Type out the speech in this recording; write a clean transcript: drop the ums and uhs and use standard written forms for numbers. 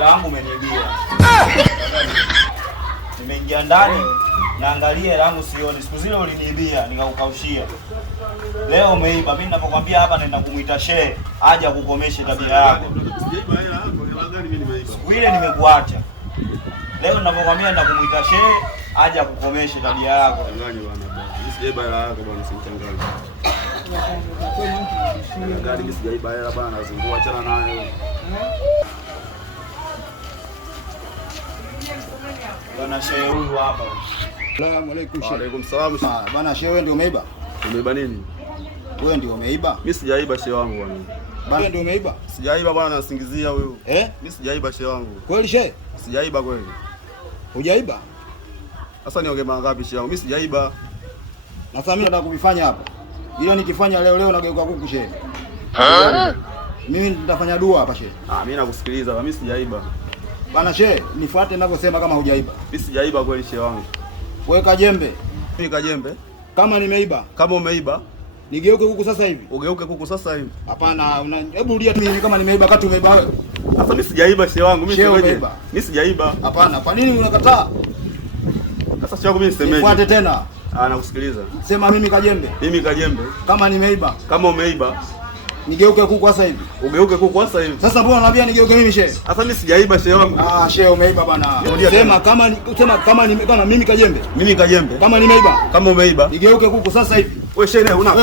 Langu umenibia. Nimeingia ndani naangalia langu sioni. Siku zile uliniibia nikakukaushia. Leo umeiba. Mimi ninapokuambia hapa naenda kumuita shehe aje kukomesha tabia yako. Sijaiba hela yako, hela gani mimi nimeiba? Siku ile nimekuacha. Leo ninapokuambia naenda kumuita shehe aje kukomesha tabia yako. Changanya bwana bwana. Mimi sijaiba hela yako bwana, simchanganye. Gari mimi sijaiba hela bwana, nazungua achana nayo. Bwana shehe huyu hapa. Asalamu alaykum shehe. Wa alaykum salaam. Bwana shehe, wewe ndio umeiba? Umeiba nini? Wewe ndio umeiba? Mimi sijaiba shehe wangu bwana. Wewe ndio umeiba? Sijaiba bwana, nasingizia huyu. Mimi sijaiba shehe wangu. Kweli shehe? Sijaiba kweli. Hujaiba? Sasa niongee mara ngapi shehe wangu? Mimi sijaiba. Na sasa mimi nataka kuvifanya hapa. Hilo nikifanya leo nageuka kuku shehe. Mimi nitafanya dua hapa shehe. Mimi nakusikiliza, mimi sijaiba. Bana shehe, nifuate ninavyosema kama hujaiba. Mimi sijaiba kweli shehe wangu. Wewe kajembe. Mimi kajembe. Kama nimeiba. Kama umeiba, nigeuke kuku sasa hivi. Ugeuke kuku sasa hivi. Hapana, hebu rudia tu mimi kama nimeiba wakati umeiba wewe. Sasa mimi sijaiba shehe wangu, mimi siweje? Mimi sijaiba. Hapana, kwa nini unakataa? Sasa shehe wangu mimi nisemeje? Nifuate tena. Nakusikiliza. Sema mimi kajembe. Mimi kajembe. Kama nimeiba. Kama umeiba, nigeuke kuku sasa hivi. Ugeuke kuku sasa hivi. Sasa mbona unaniambia nigeuke mimi shehe? Sasa mimi sijaiba shehe wangu. Shehe umeiba bana. Sema kama mimi kajembe. Mimi kajembe. Kama nimeiba. Kama umeiba. Nigeuke kuku sasa hivi. Wewe shehe una